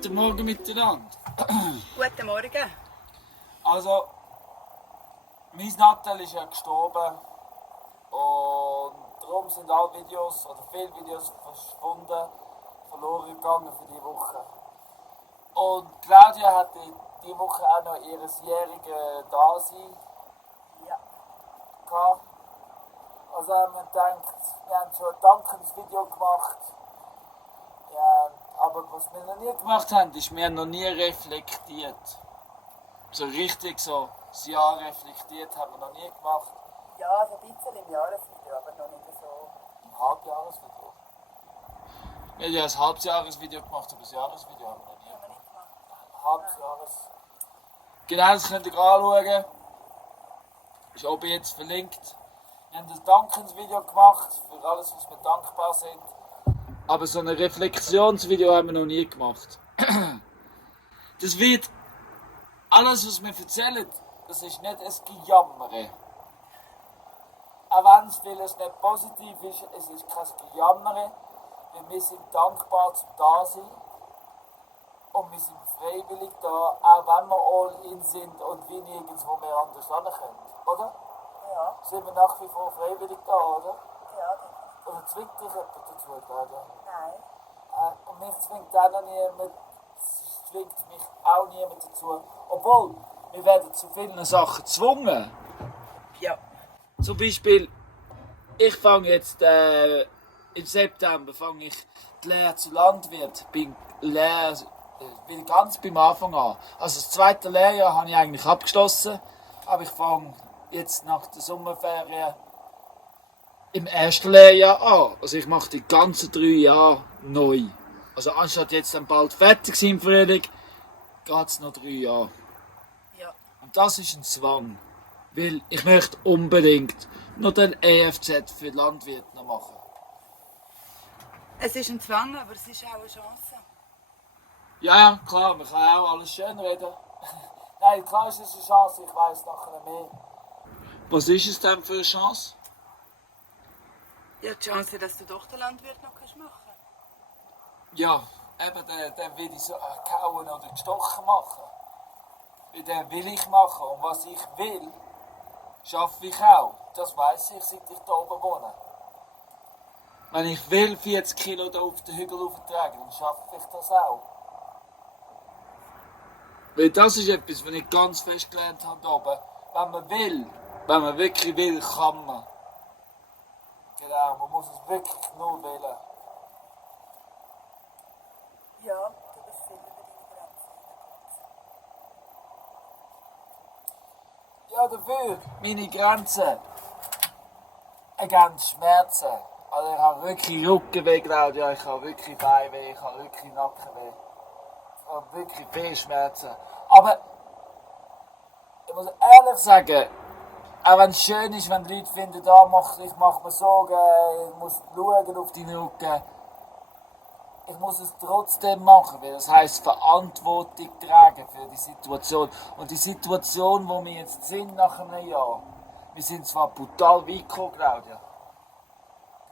Guten Morgen miteinander. Guten Morgen. Also, mein Nattel ist ja gestorben und darum sind alle Videos oder viele Videos verschwunden, verloren gegangen für die Woche. Und Claudia hatte diese Woche auch noch ihr jähriges Dasein gehabt. Also haben wir gedacht, wir haben schon ein Dankensvideo gemacht. Ja, aber was wir noch nie gemacht haben, ist, wir haben noch nie reflektiert. So richtig so das Jahr reflektiert haben wir noch nie gemacht. Ja, so ein bisschen im Jahresvideo, aber noch nicht so. Im Halbjahresvideo. Wir haben ja ein Halbjahresvideo gemacht, aber das Jahresvideo haben wir noch nie Haben wir gemacht. nicht gemacht. Halbjahres. Genau, das könnt ihr anschauen. Ist oben jetzt verlinkt. Wir haben ein Dankensvideo gemacht für alles, was wir dankbar sind. Aber so ein Reflexionsvideo haben wir noch nie gemacht. Das wird alles, was wir erzählen, das ist nicht ein Gejammere. Auch wenn es vieles nicht positiv ist, es ist kein Gejammere. Weil wir sind dankbar zum Dasein. Und wir sind freiwillig da, auch wenn wir all in sind und wie nirgendwo mehr anders hin können. Oder? Ja, Sind wir nach wie vor freiwillig da, oder? ja, definitiv. Oder zwingt dich jemand dazu, Claudia? Nein. Und mich zwingt auch noch niemand, es zwingt mich auch niemand dazu. Obwohl, wir werden zu vielen Sachen gezwungen. Ja. Zum Beispiel, ich fange jetzt im September fange ich die Lehre zu Landwirt. Bin will ganz beim Anfang an. Also das zweite Lehrjahr habe ich eigentlich abgeschlossen, aber ich fange jetzt nach der Sommerferien im ersten Lehrjahr an. Also ich mache die ganzen 3 Jahre neu. Also anstatt jetzt dann bald fertig sein im Frühling, geht es noch 3 Jahre. Ja. Und das ist ein Zwang. Weil ich möchte unbedingt noch den EFZ für Landwirte noch machen. Es ist ein Zwang, aber es ist auch eine Chance. Ja, klar, man kann auch alles schön reden. Nein, klar ist es eine Chance, ich weiss nachher mehr. Was ist es denn für eine Chance? Ja, die Chance, dass du doch den Landwirt noch machen kannst. Ja, eben, dann will ich so kauen oder gestochen machen. Weil den will ich machen und was ich will, schaffe ich auch. Das weiss ich, seit ich hier oben wohne. Wenn ich will 40 Kilo da auf den Hügel auftragen, dann schaffe ich das auch. Weil das ist etwas, was ich ganz fest gelernt habe hier oben. Wenn man will, wenn man wirklich will, kann man. Genau, man muss es wirklich nur wollen. Ja, du bist viel über deine Grenzen hinaus. Ja, dafür, meine Grenzen geben Schmerzen. Also ich habe wirklich Rückenweh, Claudia, ich habe wirklich Beinweh, ich habe wirklich Nackenweh. Ich habe wirklich viel Schmerzen. Aber ich muss ehrlich sagen, auch wenn es schön ist, wenn die Leute finden, ich mache mir Sorgen, ich muss schauen auf deinen Rücken. Ich muss es trotzdem machen, weil das heisst Verantwortung tragen für die Situation. Und die Situation, wo wir jetzt sind nach einem Jahr, wir sind zwar brutal weit gekommen, Claudia.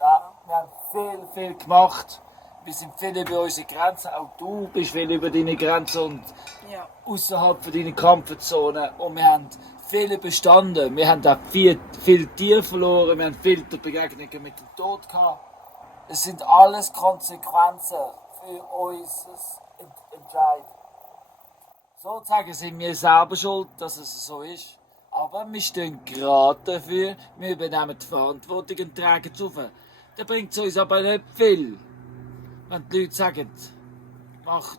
Ja, wir haben viel gemacht. Wir sind viel über unsere Grenzen. Auch du bist viel über deine Grenzen und Ja. außerhalb von deiner Komfortzone. Und wir haben viel überstanden. Wir haben auch viel Tiere verloren. Wir haben viele Begegnungen mit dem Tod gehabt. Es sind alles Konsequenzen für unser Entscheid. Sozusagen sind wir selber schuld, dass es so ist. Aber wir stehen gerade dafür, wir übernehmen die Verantwortung und tragen es auf. Das bringt es uns aber nicht viel. Wenn die Leute sagen, mach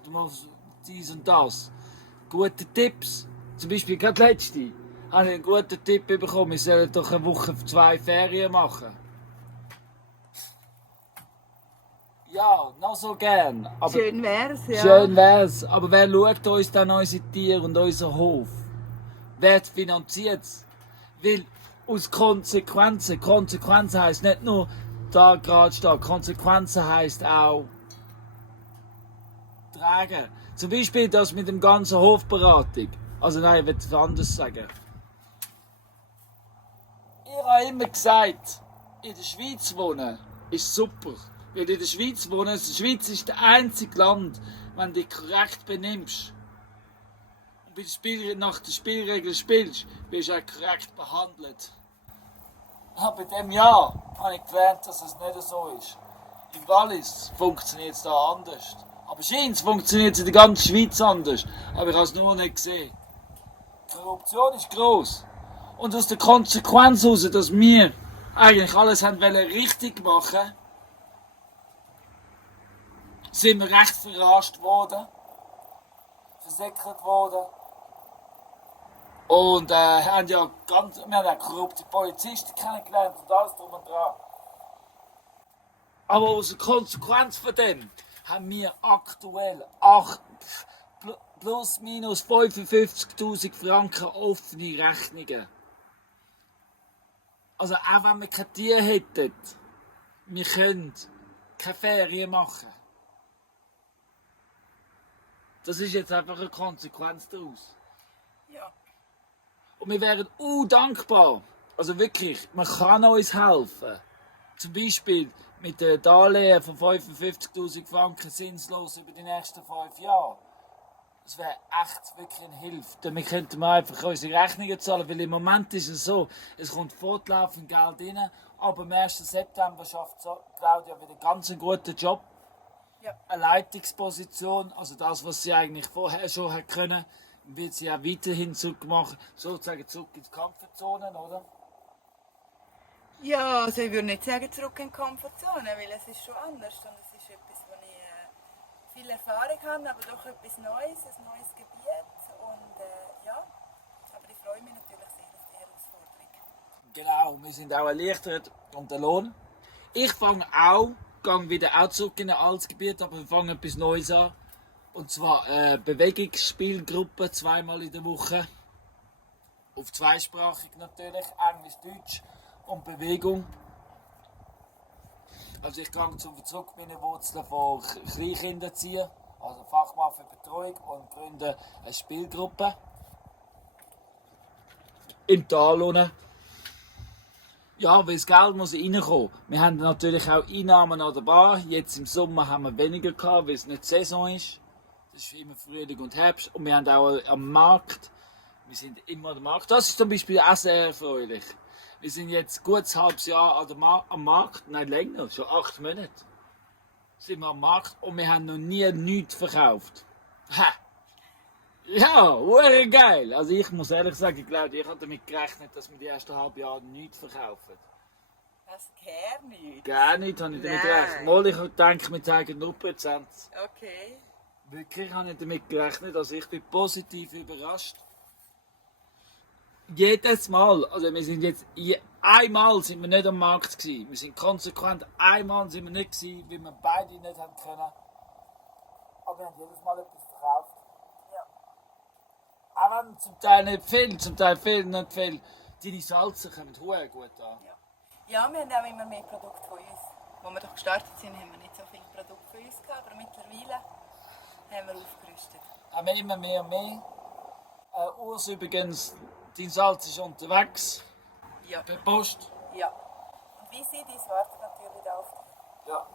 dies und das. Gute Tipps. Zum Beispiel gerade letzte habe ich einen guten Tipp bekommen, wir sollen doch eine Woche 2 Ferien machen. Ja, noch so gern. Aber Schön wär's, ja. schön wär's. Aber wer schaut uns dann unsere Tiere und unseren Hof? Wer finanziert es? Weil aus Konsequenzen heisst nicht nur da gerade stehen, Konsequenzen heisst auch tragen. Zum Beispiel das mit dem ganzen Hofberatung. Also nein, ich will es anders sagen. Ich habe immer gesagt, in der Schweiz wohnen ist super. Weil in der Schweiz wohnen. Die Schweiz ist das einzige Land, wenn du dich korrekt benimmst und bei nach den Spielregeln spielst, wirst du auch korrekt behandelt. Aber in diesem Jahr habe ich gelernt, dass es nicht so ist. In Wallis funktioniert es da anders. Aber scheint funktioniert es in der ganzen Schweiz anders. Aber ich habe es nur nicht gesehen. Die Korruption ist gross. Und aus der Konsequenz heraus, dass wir eigentlich alles haben richtig machen wollten, sind wir recht verarscht worden, versäckert worden. Und wir haben ja korrupte Polizisten kennengelernt und alles drum und dran. Aber als Konsequenz von dem haben wir aktuell plus minus 55.000 Franken offene Rechnungen. Also auch wenn wir kein Tier hätten, wir können keine Ferien machen. Das ist jetzt einfach eine Konsequenz daraus. Ja. Und wir wären dankbar. Also wirklich, man kann uns helfen. Zum Beispiel mit einem Darlehen von 55.000 Franken sinnlos über die nächsten 5 Jahre. Das wäre echt wirklich eine Hilfe. Damit könnten wir einfach unsere Rechnungen zahlen, weil im Moment ist es so, es kommt fortlaufend Geld rein, aber am 1. September schafft Claudia wieder ganz einen guten Job. Ja. Eine Leitungsposition, also das, was sie eigentlich vorher schon hat können, wird sie auch weiterhin zurückmachen, sozusagen zurück in die Kampfzonen, oder? Ja, also ich würde nicht sagen zurück in die Komfortzone, weil es ist schon anders und es ist etwas, wo ich viel Erfahrung habe, aber doch etwas Neues, ein neues Gebiet und ja, aber ich freue mich natürlich sehr auf die Herausforderung. Genau, wir sind auch erleichtert um den Lohn. Ich gehe wieder auch zurück in ein altes Gebiet, aber wir fangen etwas Neues an. Und zwar eine Bewegungsspielgruppe 2-mal in der Woche. Auf zweisprachig natürlich, Englisch, Deutsch und Bewegung. Also ich gehe zurück meine Wurzeln von Kleinkindern ziehen, also Fachmann für Betreuung und gründe eine Spielgruppe. Im Tal unten. Ja, weil das Geld muss reinkommen. Wir haben natürlich auch Einnahmen an der Bar. Jetzt im Sommer haben wir weniger gehabt, weil es nicht Saison ist. Das ist immer Frühling und Herbst. Und wir haben auch am Markt. Wir sind immer am Markt. Das ist zum Beispiel auch sehr erfreulich. Wir sind jetzt gut ein halbes Jahr am Markt. Nein, länger, schon 8 Monate. Sind wir am Markt und wir haben noch nie nichts verkauft. Ha! Ja, hure geil. Also ich muss ehrlich sagen, ich habe damit gerechnet, dass wir die ersten halben Jahre nichts verkaufen. Das gar nicht. Gar nicht, habe ich damit gerechnet. Mal, ich denke, wir zeigen 0%. Okay. Wirklich habe ich damit gerechnet, also ich bin positiv überrascht. Jedes Mal, also wir sind jetzt, einmal sind wir nicht am Markt gewesen. Wir sind konsequent, einmal sind wir nicht gewesen, weil wir beide nicht haben können. Aber wir haben jedes Mal etwas verkauft. Auch wenn zum Teil nicht viel, zum Teil viel, nicht viel. Deine Salze kommen sehr gut an. Ja, wir haben auch immer mehr Produkte von uns. Als wir doch gestartet sind, haben wir nicht so viele Produkte von uns gehabt, aber mittlerweile haben wir aufgerüstet. Haben wir immer mehr und mehr. Urs übrigens, dein Salz ist unterwegs. Ja. Per Post. Ja. Und wie sie, dies wartet natürlich auf dich. Ja.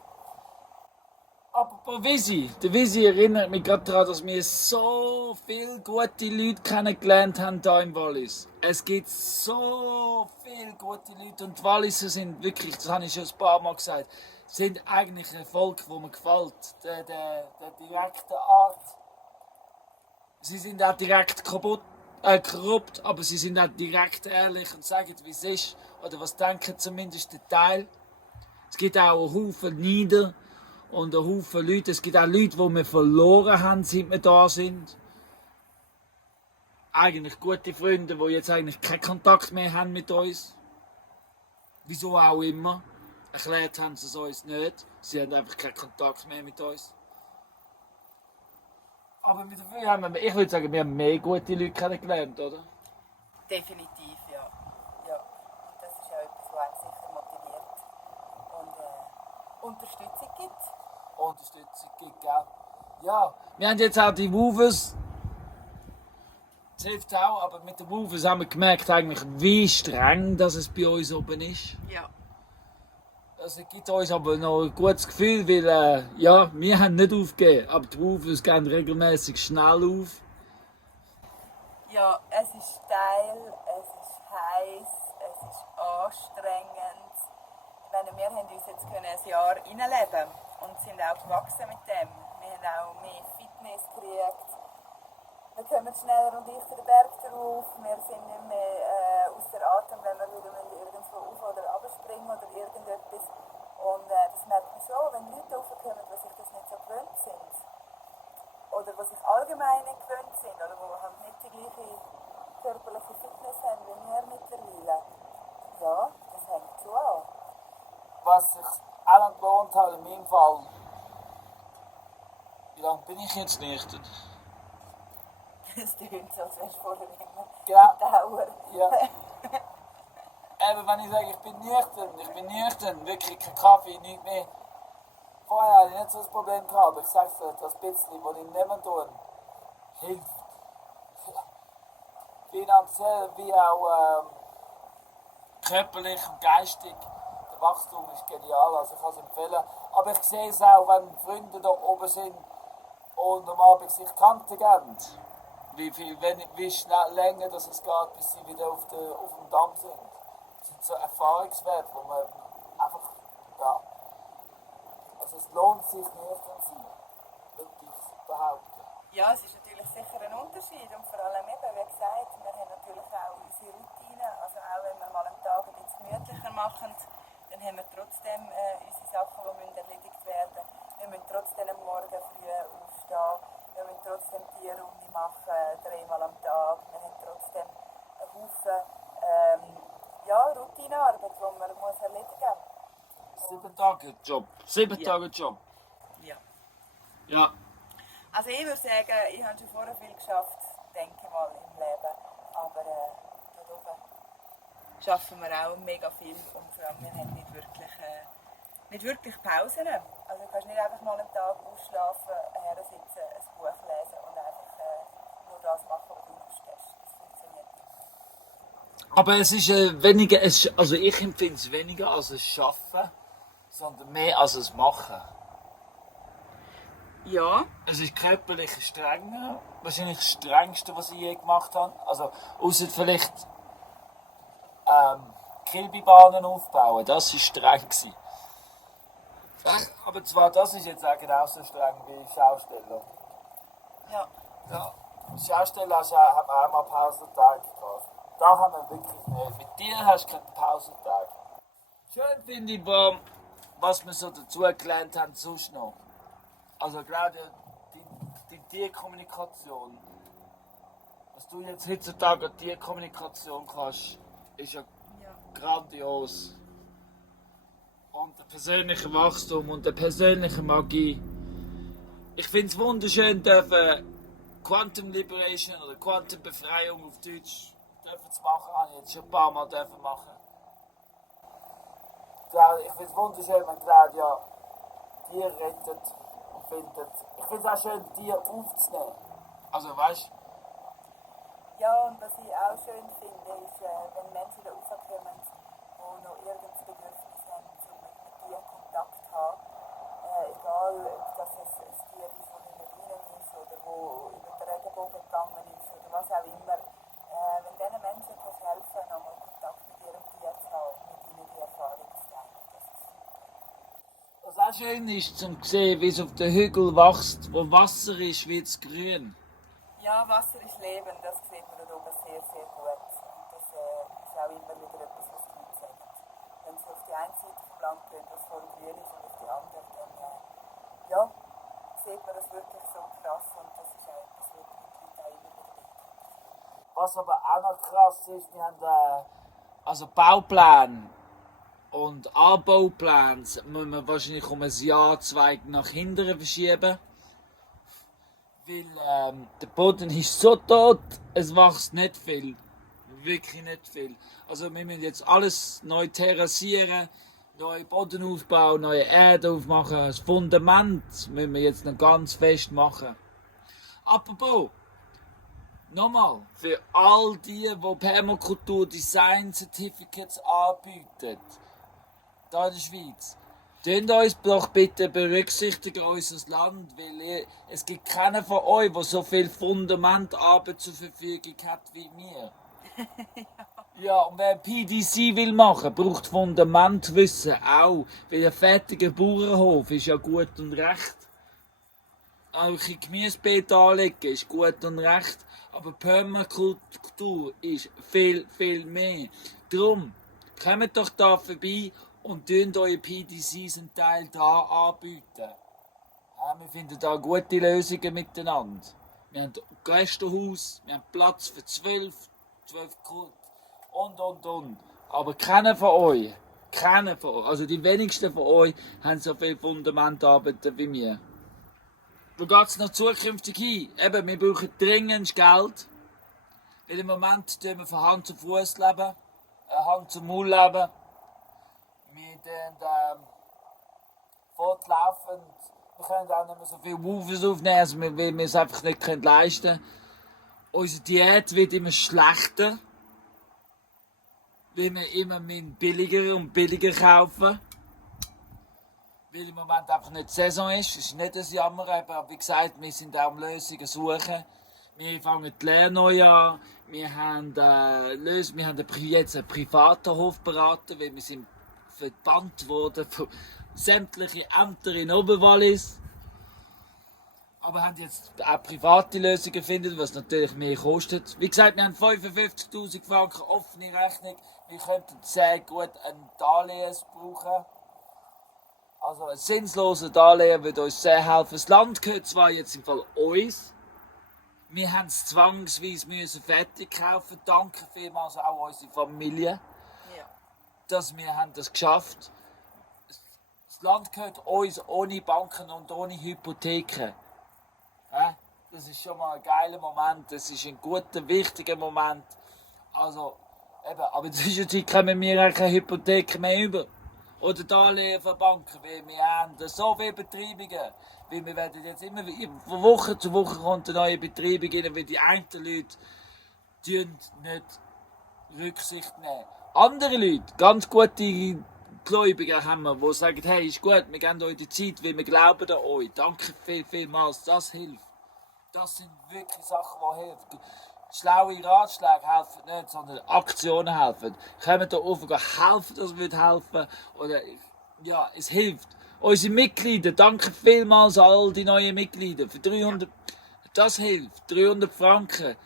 Apropos Visi. Der Visi erinnert mich gerade daran, dass wir so viele gute Leute kennengelernt haben hier im Wallis. Es gibt so viele gute Leute und die Walliser sind wirklich, das habe ich schon ein paar Mal gesagt, sind eigentlich ein Volk, das mir gefällt. Der direkten Art. Sie sind auch direkt korrupt, aber sie sind auch direkt ehrlich und sagen, wie es ist. Oder was denken zumindest der Teil. Es gibt auch einen Haufen Nieder. Und ein Haufen Leute. Es gibt auch Leute, die wir verloren haben, seit wir da sind. Eigentlich gute Freunde, die jetzt eigentlich keinen Kontakt mehr haben mit uns. Wieso auch immer. Erklärt haben sie es uns nicht. Sie haben einfach keinen Kontakt mehr mit uns. Aber dafür haben wir, ich würde sagen, wir haben mehr gute Leute kennengelernt, oder? Definitiv, ja. Ja. Und das ist auch etwas, was einen sicher motiviert und Unterstützung gibt. Unterstützung gibt, gell? Ja, wir haben jetzt auch die Woofers. Das hilft auch, aber mit den Woofers haben wir gemerkt, eigentlich, wie streng dass es bei uns oben ist. Ja. Es gibt uns aber noch ein gutes Gefühl, weil ja, wir haben nicht aufgegeben, aber die Wufers gehen regelmäßig schnell auf. Ja, es ist steil, es ist heiß, es ist anstrengend. Ich meine, wir haben uns jetzt ein Jahr reinleben und sind auch gewachsen mit dem. Wir haben auch mehr Fitness gekriegt. Wir kommen schneller und dichter den Berg drauf. Wir sind nicht mehr außer Atem, wenn wir wieder irgendwo auf- oder runterspringen oder irgendetwas. Und das merkt man schon, wenn Leute raufkommen, die sich das nicht so gewöhnt sind. Oder die sich allgemein nicht gewöhnt sind. Oder die halt nicht die gleiche körperliche Fitness haben wie wir mittlerweile. Ja, das hängt schon an. Was sich auch noch gelohnt hat in meinem Fall, wie lange bin ich jetzt nüchtern? Es tönt so, als wärst du vorher immer Genau. Dauer. Ja. Eben, wenn ich sage, ich bin nüchtern, wirklich kein Kaffee, nichts mehr. Vorher hatte ich nicht so das Problem gehabt, aber ich sage dir, das bisschen, was ich nehmen tue, hilft. Finanziell wie auch körperlich und geistig. Der Wachstum ist genial, also ich kann es empfehlen. Aber ich sehe es auch, wenn Freunde da oben sind und am Abend sich Kanten geben. Wie schnell länger das es geht, bis sie wieder auf dem Damm sind. Das sind so Erfahrungswerte, wo man einfach, ja, also es lohnt sich nüchtern zu sein, würde ich behaupten. Ja, es ist natürlich sicher ein Unterschied und vor allem eben, wie gesagt, wir haben natürlich auch unsere Routine, also auch wenn wir mal einen Tag ein bisschen gemütlicher machen, dann haben wir trotzdem unsere Sachen, die erledigt werden müssen. Wir müssen trotzdem am Morgen früh aufstehen, wir müssen trotzdem Tierrunde machen, 3-mal am Tag, wir haben trotzdem einen Haufen Routinearbeit, die man muss erledigen muss. 7 Tage Job. 7 Ja. Tage Job. Ja. Ja. Also ich würde sagen, ich habe schon vorher viel geschafft, denke ich mal, im Leben. Aber dort oben schaffen wir auch mega viel und vor allem, wir haben nicht wirklich Pausen. Also du kannst nicht einfach mal einen Tag ausschlafen, hersitzen, ein Buch lesen und einfach nur das machen, was du Lust hast. Das funktioniert nicht. Aber es ist weniger, also ich empfinde es weniger als ein Schaffen, sondern mehr als ein Machen. Ja. Es ist körperlich strenger, wahrscheinlich das strengste, was ich je gemacht habe. Also, außer vielleicht Kilbybahnen aufbauen, das war streng gewesen. Aber zwar, das ist jetzt auch genauso streng wie Schausteller. Ja. Ja, Schausteller haben wir auch mal Pausentag gehabt. Da haben wir wirklich mehr. Mit dir hast du keinen Pausentag. Schön finde ich, was wir so dazu gelernt haben, sonst noch. Also gerade die Tierkommunikation. Was du jetzt heutzutage an Tierkommunikation kannst, ist ja grandios. Und der persönliche Wachstum und der persönliche Magie. Ich finde es wunderschön, dürfen Quantum Liberation oder Quantum Befreiung auf Deutsch dürfen zu machen. Habe ich jetzt schon ein paar Mal dürfen machen. Ich finde es wunderschön, wenn Claudia Tiere rettet und findet. Ich finde es auch schön, Tiere aufzunehmen. Also weißt du? Ja, und was ich auch schön finde, ist, wenn Menschen da rauskommen, die noch irgendein Bedürfnis haben, um mit einem Tier Kontakt zu haben. Egal, ob das ein Tier ist, das nicht mehr drinnen ist oder wo über den Regenbogen gegangen ist oder was auch immer. Wenn diesen Menschen kannst helfen, nochmal Kontakt mit ihrem Tier zu haben, mit ihnen die Erfahrung zu teilen, das ist super. Was auch schön ist, zum sehen, wie es auf den Hügel wächst, wo Wasser ist, wird es grün. Ja, Wasser ist Leben, das sieht man da oben sehr, sehr gut. Und das ist auch immer wieder etwas, was die Leute sagen. Wenn sie auf die eine Seite vom Land gehen, was voll grün ist, und auf die andere, dann sieht man das wirklich so krass. Und das ist auch etwas, was die Leute auch immer wieder denken. Was aber auch noch krass ist, wir haben also Baupläne und Anbaupläne müssen wir wahrscheinlich um ein Jahr, 2 nach hinten verschieben. Weil der Boden ist so tot, es wächst nicht viel. Wirklich nicht viel. Also wir müssen jetzt alles neu terrassieren, neue Bodenaufbau, neue Erde aufmachen. Das Fundament müssen wir jetzt noch ganz fest machen. Apropos, nochmal, für all die Permakultur Design Certificates anbieten. hier in der Schweiz. Tönt uns doch bitte berücksichtigen unser Land, weil es gibt keinen von euch, der so viel Fundamentarbeit zur Verfügung hat wie wir. Ja, und wer PDC will machen, braucht Fundamentwissen auch, weil ein fertiger Bauernhof ist ja gut und recht. Auch ein Gemüsebeet anlegen ist gut und recht, aber Permakultur ist viel, viel mehr. Darum, kommt doch da vorbei und tun eure PDCs einen Teil da anbieten. Ja, wir finden da gute Lösungen miteinander. Wir haben ein Gästehaus, wir haben Platz für 12 Kunden und. Aber keiner von euch, also die wenigsten von euch, haben so viel Fundamentarbeiten wie wir. Wo geht es noch zukünftig hin? Eben, wir brauchen dringend Geld. Weil im Moment tun wir von Hand zu Fuß leben, Hand zu Maul leben. Wir tun fortlaufend, wir können auch nicht mehr so viele Moves aufnehmen, also weil wir es einfach nicht leisten können. Unsere Diät wird immer schlechter. Weil wir immer billiger und billiger kaufen. Weil im Moment einfach nicht die Saison ist. Es ist nicht ein Jammer, aber wie gesagt, wir sind auch am Lösungen suchen. Wir fangen die Lehre neu an. Wir haben jetzt einen privaten Hofberater, weil wir sind verbannt worden von sämtlichen Ämtern in Oberwallis. Aber haben jetzt auch private Lösungen gefunden, was natürlich mehr kostet. Wie gesagt, wir haben 55'000 Franken offene Rechnung. Wir könnten sehr gut ein Darlehen brauchen. Also ein sinnloses Darlehen würde uns sehr helfen. Das Land gehört zwar jetzt im Fall uns. Wir haben es zwangsweise müssen fertig kaufen. Danke vielmals auch unsere Familie, dass wir haben das geschafft. Das Land gehört uns ohne Banken und ohne Hypotheken. Ja, das ist schon mal ein geiler Moment. Das ist ein guter, wichtiger Moment. Also, eben, aber in der Zwischenzeit kommen wir auch keine Hypothek mehr über. Oder Darlehen von Banken, weil wir haben so viele Betreibungen. Weil wir werden jetzt immer von Woche zu Woche kommt eine neue Betreibung rein, weil die einen Leute nicht Rücksicht nehmen. Andere Leute, ganz gute Gläubiger haben wir, die sagen, hey, ist gut, wir geben euch die Zeit, weil wir glauben an euch. Danke vielmals, das hilft. Das sind wirklich Sachen, die helfen. Schlaue Ratschläge helfen nicht, sondern Aktionen helfen. Kommen da auf und helfen, das würde helfen. Oder, ja, es hilft. Unsere Mitglieder, danke vielmals an all die neuen Mitglieder. Für 300, das hilft. 300 Franken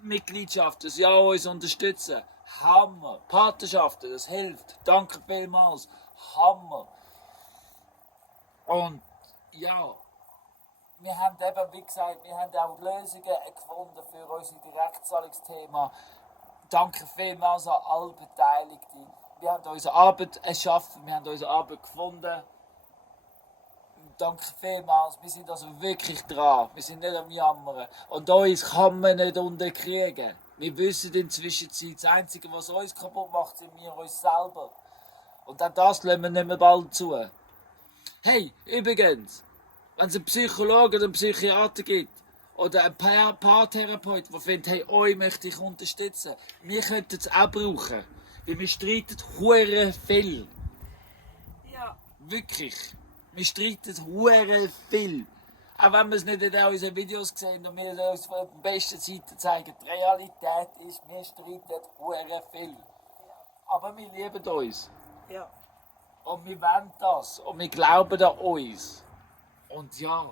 Mitgliedschaft, das Jahr uns unterstützen. Hammer. Patenschaften, das hilft. Danke vielmals. Hammer. Und, ja. Wir haben eben, wie gesagt, wir haben auch Lösungen gefunden für unser Direktzahlungsthema. Danke vielmals an alle Beteiligten. Wir haben unsere Arbeit erschaffen, wir haben unsere Arbeit gefunden. Danke vielmals, wir sind also wirklich dran, wir sind nicht am Jammern. Und uns kann man nicht unterkriegen. Wir wissen inzwischen, das Einzige, was uns kaputt macht, sind wir uns selber. Und auch das lassen wir nicht mehr bald zu. Hey, übrigens, wenn es einen Psychologen oder einen Psychiater gibt oder einen Paartherapeut, der findet, hey, euch möchte ich unterstützen, wir könnten es auch brauchen. Weil wir streiten hure viel. Ja. Wirklich. Wir streiten hure viel. Auch wenn wir es nicht in unseren Videos sehen und wir uns von der besten Seite zeigen, die Realität ist, wir streiten hure viel. Aber wir lieben uns. Ja. Und wir wollen das. Und wir glauben an uns. Und ja.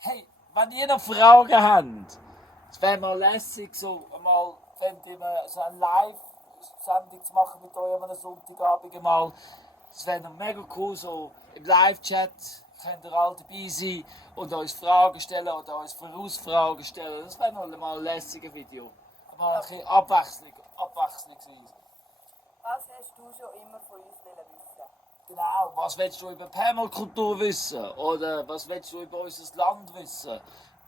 Hey, wenn ihr noch Fragen habt, es wäre mal lässig, so mal, so eine Live-Sendung zu machen mit euch am Sonntagabend mal. Es wäre noch mega cool, so im Live-Chat könnt ihr alle dabei sein und uns Fragen stellen oder uns Vorausfragen stellen. Das wäre noch mal ein lässiges Video. Mal ein bisschen abwechslungsweise. Was hast du schon immer von uns wissen? Genau, was willst du über Permakultur wissen? Oder was willst du über unser Land wissen?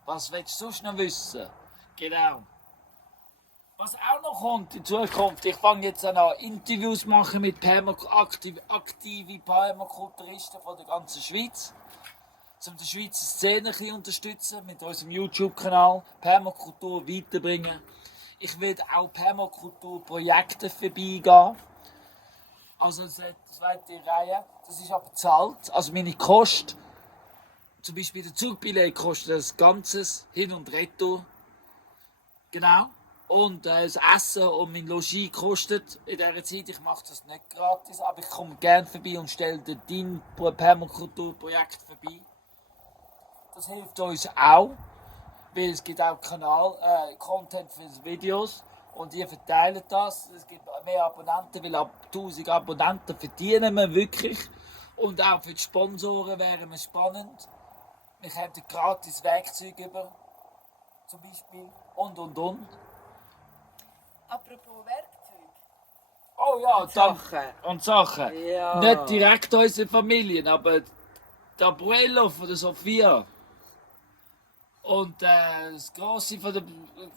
Was willst du sonst noch wissen? Genau. Was auch noch kommt in Zukunft, ich fange jetzt an Interviews machen mit aktive Permakulturisten von der ganzen Schweiz. Um die Schweizer Szene ein bisschen unterstützen mit unserem YouTube-Kanal, Permakultur weiterbringen. Ich will auch Permakultur-Projekte vorbeigehen. Also die zweite Reihe, das ist aber bezahlt. Also meine Kosten, zum Beispiel der Zugbillett kostet das Ganzes hin und retour. Genau. Und das Essen und mein Logis kostet in dieser Zeit, ich mache das nicht gratis, aber ich komme gerne vorbei und stelle dein Permakulturprojekt vorbei. Das hilft uns auch, weil es gibt auch Content für die Videos und ihr verteilt das. Es gibt mehr Abonnenten, weil ab 1000 Abonnenten verdienen wir wirklich. Und auch für die Sponsoren wäre es spannend. Wir hätten gratis Werkzeuge über, zum Beispiel, und. Apropos Werkzeug. Oh ja, Sachen. Ja. Nicht direkt unsere Familien, aber der Abuelo von der Sophia und das Grosse von der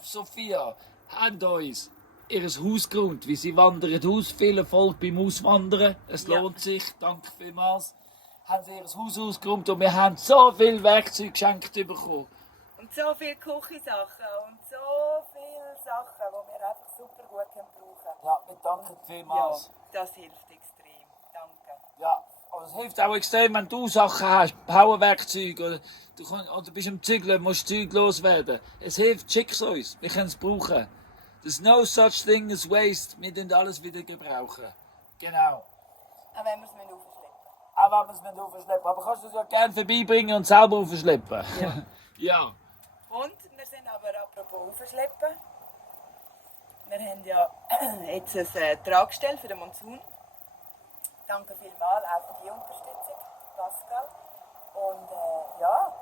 Sophia haben uns ihr Haus geräumt, weil sie wandern aus, viel Erfolg beim Auswandern, es Ja. lohnt sich, danke vielmals. Haben sie ihr Haus ausgeräumt und wir haben so viel Werkzeug geschenkt bekommen. Und so viele Küchensachen und so viele Sachen, die wir einfach super gut brauchen können. Ja, wir danken Ja, vielmals. das hilft extrem. Danke. Ja, aber es hilft auch extrem, wenn du Sachen hast, Powerwerkzeuge oder bist am Zügeln, musst Zeug loswerden. Es hilft, schick es uns, wir können es brauchen. There's no such thing as waste, wir können alles wieder gebrauchen. Genau. Auch wenn wir es aufschleppen. Auch wenn wir es nicht aufschleppen, aber kannst du es ja gerne vorbeibringen und selber aufschleppen. Ja. Ja. Und wir sind aber apropos aufschleppen. Wir haben ja jetzt ein Tragstell für den Monsun. Danke vielmals auch für die Unterstützung, Pascal. Und ja,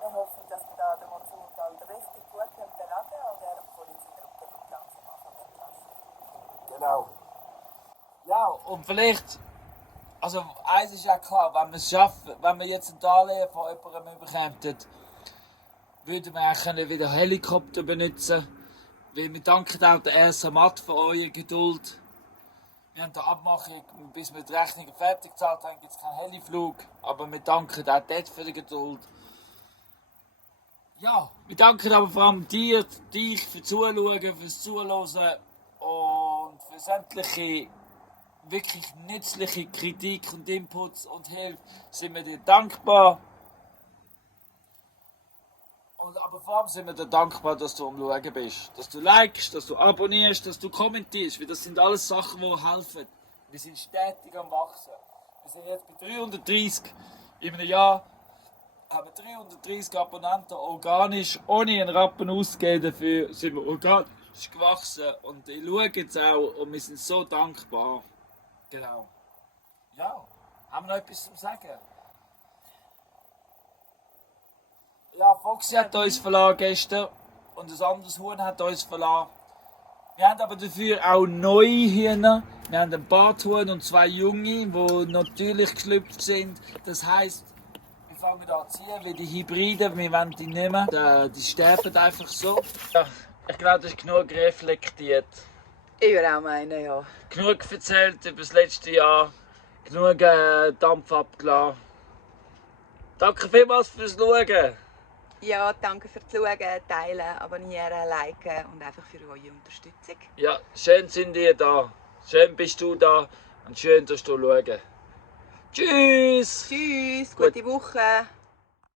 wir hoffen, dass wir da den Monsun bald richtig gut beladen können und er von unseren Gruppen langsam anfangen entlassen. Genau. Ja, und vielleicht, also eins ist ja klar, wenn wir es schaffen, wenn wir jetzt ein Darlehen von jemandem bekommen, würden wir auch wieder Helikopter benutzen. Weil wir danken auch der RSA Matt für eure Geduld. Wir haben die Abmachung, bis wir die Rechnung fertig gezahlt haben, gibt es keinen Heliflug. Aber wir danken auch dort für die Geduld. Ja, wir danken aber vor allem dich für Zuschauen, fürs Zuhören und für sämtliche wirklich nützliche Kritik und Inputs und Hilfe sind wir dir dankbar. Aber vor allem sind wir dir dankbar, dass du am Schauen bist. Dass du likest, dass du abonnierst, dass du kommentierst, weil das sind alles Sachen, die helfen. Wir sind stetig am Wachsen. Wir sind jetzt bei 330 in einem Jahr. Haben 330 Abonnenten organisch, ohne einen Rappen auszugeben. Dafür sind wir organisch gewachsen. Und ich schaue jetzt auch und wir sind so dankbar. Genau. Ja, haben wir noch etwas zu sagen? Ja, Foxy hat uns verlassen gestern und ein anderes Huhn hat uns verlassen. Wir haben aber dafür auch neue Hühner. Wir haben ein Barthuhn und 2 Junge, die natürlich geschlüpft sind. Das heisst, wir fangen an zu ziehen, weil die Hybriden, wir wollen die nicht mehr. Die sterben einfach so. Ja, ich glaube, das ist genug reflektiert. Ich würde auch meinen, ja. Genug erzählt über das letzte Jahr. Genug Dampf abgelassen. Danke vielmals fürs Schauen. Ja, danke fürs Schauen, Teilen, Abonnieren, Liken und einfach für eure Unterstützung. Ja, schön sind ihr da. Schön bist du da und schön, dass du schaust. Tschüss! Tschüss, Gut. gute Woche!